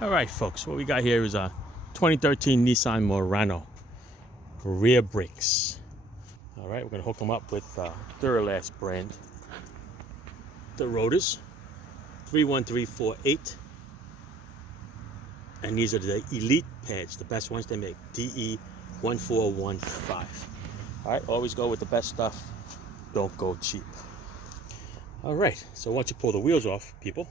All right, folks, what we got here is a 2013 Nissan Murano rear brakes. All right, we're gonna hook them up with Duralast brand. The Rotors, 31348, and these are the Elite pads, the best ones they make, DE1415. All right, always go with the best stuff. Don't go cheap. All right, so once you pull the wheels off, people,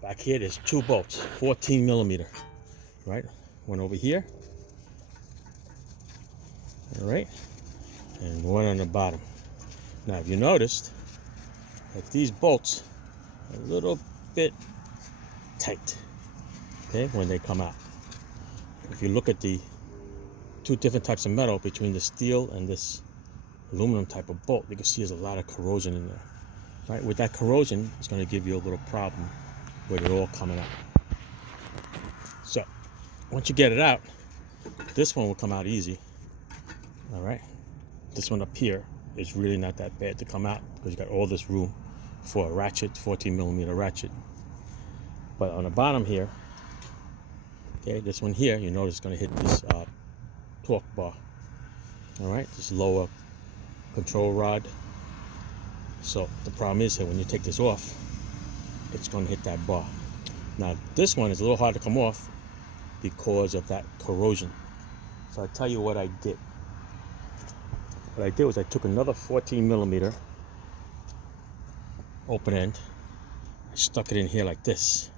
back here there's two bolts, 14 millimeter. Right, one over here. All right, and one on the bottom. Now, if you noticed that these bolts are a little bit tight, okay, when they come out. If you look at the two different types of metal between the steel and this aluminum type of bolt, you can see there's a lot of corrosion in there. Right, with that corrosion, it's going to give you a little problem with it all coming out. So, once you get it out, this one will come out easy. All right, this one up here is really not that bad to come out because you got all this room for a ratchet, 14 millimeter ratchet. But on the bottom here, okay, this one here, you notice it's going to hit this torque bar. All right, this lower control rod. So the problem is that when you take this off, it's going to hit that bar. Now this one is a little hard to come off because of that corrosion. So I'll tell you what I did. What I did was I took another 14 millimeter open end, I stuck it in here like this,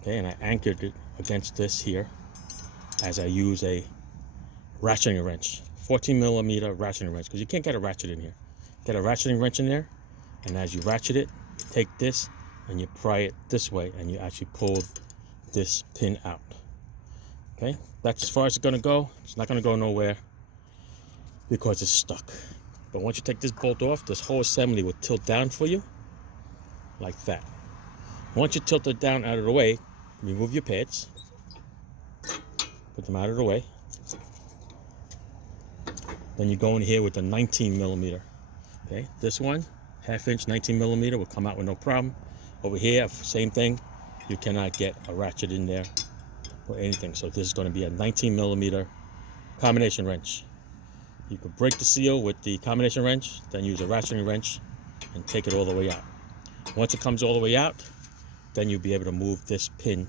okay, and I anchored it against this here as I use a ratcheting wrench, 14 millimeter ratcheting wrench, because you can't get a ratchet in here. Get a ratcheting wrench in there, and as you ratchet it, you take this and you pry it this way, and you actually pull this pin out. Okay, that's as far as it's gonna go. It's not gonna go nowhere because it's stuck. But once you take this bolt off, this whole assembly will tilt down for you like that. Once you tilt it down out of the way, remove your pads, put them out of the way. Then you go in here with the 19 millimeter. Okay, this one, half inch 19 millimeter, will come out with no problem. Over here, same thing. You cannot get a ratchet in there or anything. So this is going to be a 19 millimeter combination wrench. You could break the seal with the combination wrench, then use a ratcheting wrench and take it all the way out. Once it comes all the way out, then you'll be able to move this pin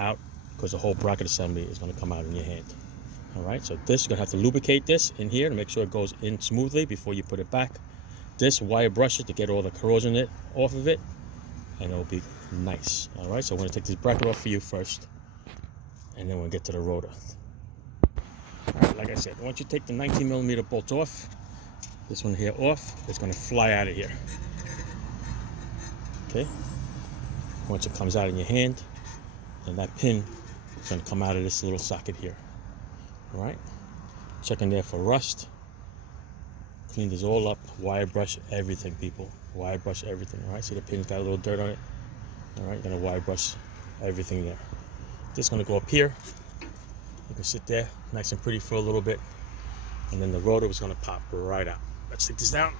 out because the whole bracket assembly is going to come out in your hand. All right, so this, you're going to have to lubricate this in here to make sure it goes in smoothly before you put it back. This, wire brush it to get all the corrosion off of it, and it'll be nice. All right, so I'm going to take this bracket off for you first, and then we'll get to the rotor. All right, like I said, once you take the 19 millimeter bolt off, this one here off, it's going to fly out of here. Okay, once it comes out in your hand, then that pin is going to come out of this little socket here. All right, check in there for rust. Clean this all up, wire brush everything, people. Wire brush everything. All right, see the pin's got a little dirt on it. All right, you're gonna wire brush everything there. Just gonna go up here. You can sit there nice and pretty for a little bit, and then the rotor is gonna pop right out. Let's take this down.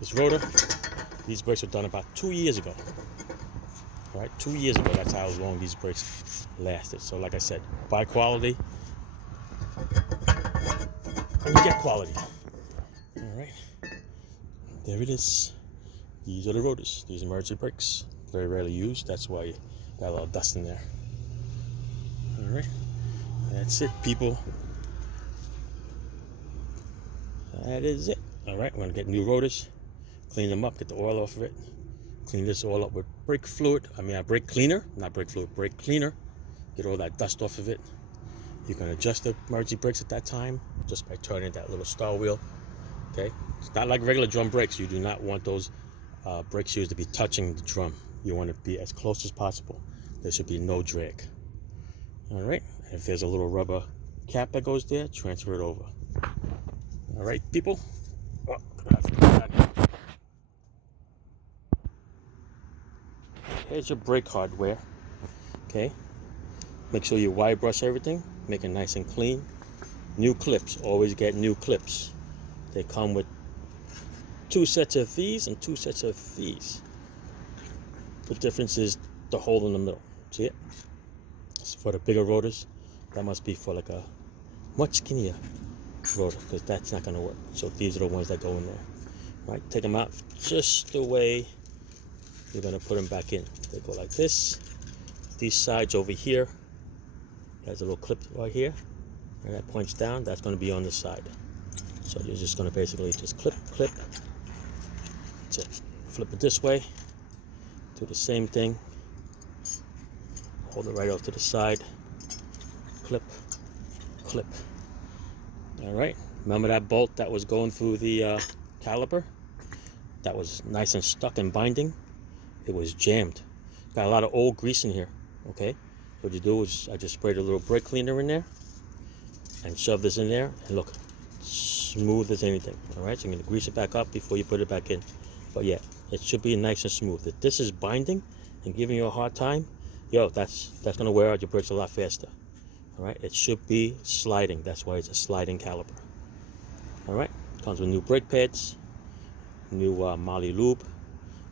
This rotor, these brakes were done about 2 years ago. All right, 2 years ago, that's how long these brakes lasted. So like I said, buy quality and you get quality. All right, there it is. These are the Rotors. These emergency brakes, very rarely used. That's why you got a lot of dust in there. All right, that's it, people. That is it. All right, we're gonna get new Rotors, clean them up, get the oil off of it, clean this all up with brake fluid. Brake cleaner, not brake fluid, brake cleaner. Get all that dust off of it. You can adjust the emergency brakes at that time just by turning that little star wheel. Okay, it's not like regular drum brakes. You do not want those brake shoes to be touching the drum. You want to be as close as possible. There should be no drag. All right, if there's a little rubber cap that goes there, transfer it over. All right, people. Oh, here's your brake hardware. Okay, make sure you wire brush everything, make it nice and clean. New clips, always get new clips. They come with 2 sets of these and 2 sets of these. The difference is the hole in the middle. See it? It's for the bigger rotors. That must be for like a much skinnier rotor, because that's not going to work. So these are the ones that go in there. Right, take them out just the way you're going to put them back in. They go like this. These sides over here, there's a little clip right here, and that points down. That's going to be on this side. So you're just going to basically just clip. That's it. Flip it this way. Do the same thing. Hold it right off to the side. Clip. All right. Remember that bolt that was going through the caliper? That was nice and stuck and binding. It was jammed. Got a lot of old grease in here. Okay. What you do is I just sprayed a little brake cleaner in there and shove this in there, and look, smooth as anything. All right. So I'm gonna grease it back up before you put it back in. But yeah, it should be nice and smooth. If this is binding and giving you a hard time, yo, that's gonna wear out your brakes a lot faster. All right. It should be sliding. That's why it's a sliding caliper. All right. Comes with new brake pads. New Moly lube.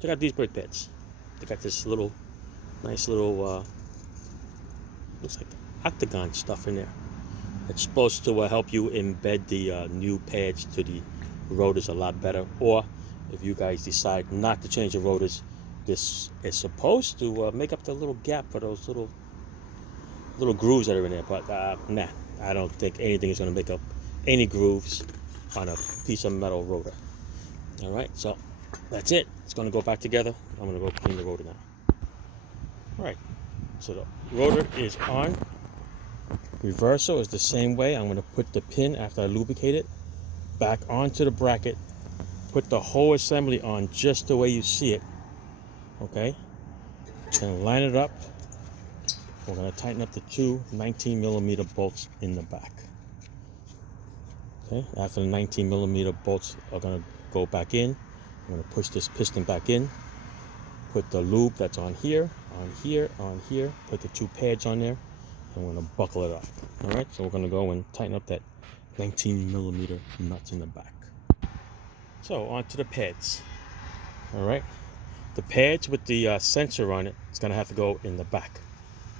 Check out these brake pads. They got this little, nice little, looks like octagon stuff in there. It's supposed to help you embed the new pads to the rotors a lot better. Or if you guys decide not to change the rotors, this is supposed to make up the little gap for those little grooves that are in there. But nah, I don't think anything is going to make up any grooves on a piece of metal rotor. All right, so that's it. It's going to go back together. I'm going to go clean the rotor now. All right, so the rotor is on. Reversal is the same way. I'm going to put the pin after I lubricate it back onto the bracket. Put the whole assembly on just the way you see it. Okay, and line it up. We're going to tighten up the two 19mm bolts in the back. Okay, after the 19mm bolts are going to go back in, I'm going to push this piston back in, put the lube that's on here, put the two pads on there, and we're going to buckle it up. All right, so we're going to go and tighten up that 19mm nuts in the back. So onto the pads. All right, the pads with the sensor on it, it's going to have to go in the back,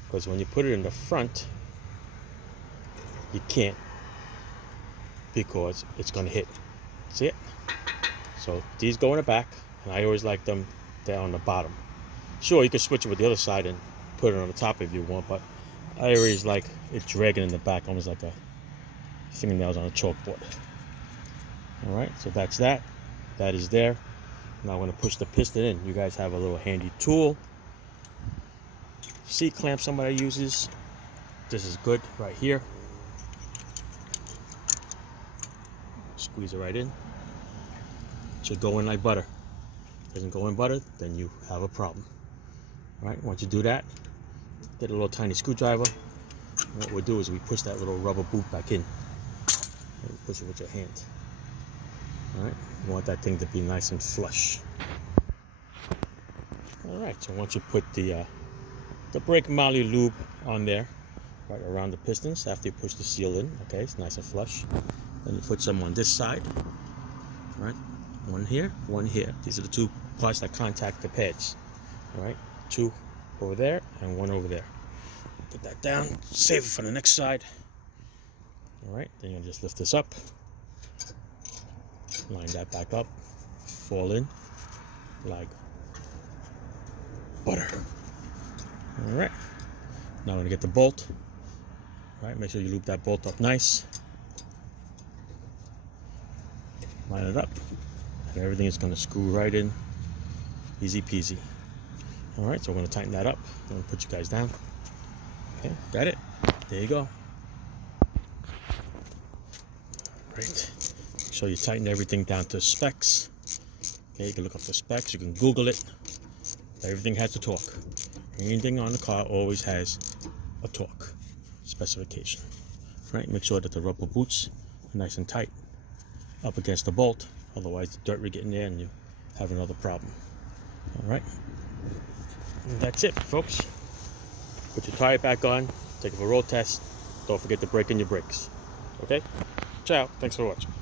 because when you put it in the front, you can't, because it's going to hit. See it? So these go in the back, and I always like them there on the bottom. Sure, you can switch it with the other side and put it on the top if you want, but I always like it dragging in the back, almost like a fingernails on a chalkboard. All right, so that's that. That is there. Now I'm going to push the piston in. You guys have a little handy tool. C-clamp somebody uses. This is good right here. Squeeze it right in. Should go in like butter. Doesn't go in butter, then you have a problem. All right, once you do that, get a little tiny screwdriver. What we'll do is we push that little rubber boot back in. And push it with your hand. All right, you want that thing to be nice and flush. All right, so once you put the brake moly lube on there, right around the pistons, after you push the seal in, okay, it's nice and flush. Then you put some on this side. All right. One here, one here. These are the two parts that contact the pads. All right, two over there and one over there. Put that down, save it for the next side. All right, then you'll just lift this up, line that back up, fall in like butter. All right, now I'm gonna get the bolt. All right, make sure you loop that bolt up nice. Line it up. And everything is going to screw right in, easy peasy. All right, so we're going to tighten that up. I'm going to put you guys down. Okay, got it. There you go. Right. So you tighten everything down to specs. Okay, you can look up the specs. You can Google it. Everything has a torque. Anything on the car always has a torque specification. Right. Make sure that the rubber boots are nice and tight up against the bolt. Otherwise, the dirt will get in there and you have another problem. All right. And that's it, folks. Put your tire back on. Take it for a road test. Don't forget to brake in your brakes. Okay? Ciao. Thanks for watching.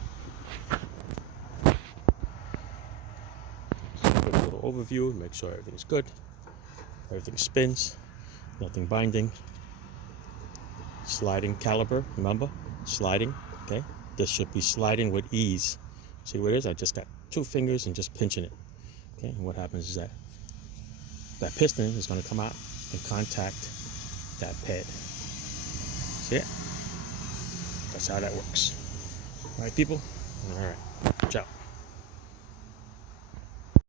So a little overview. Make sure everything's good. Everything spins. nothing binding. Sliding caliper, remember? Sliding, okay? This should be sliding with ease. See what it is? I just got 2 fingers and just pinching it. Okay, and what happens is that piston is going to come out and contact that pad. See it? That's how that works. All right, people? All right. Ciao.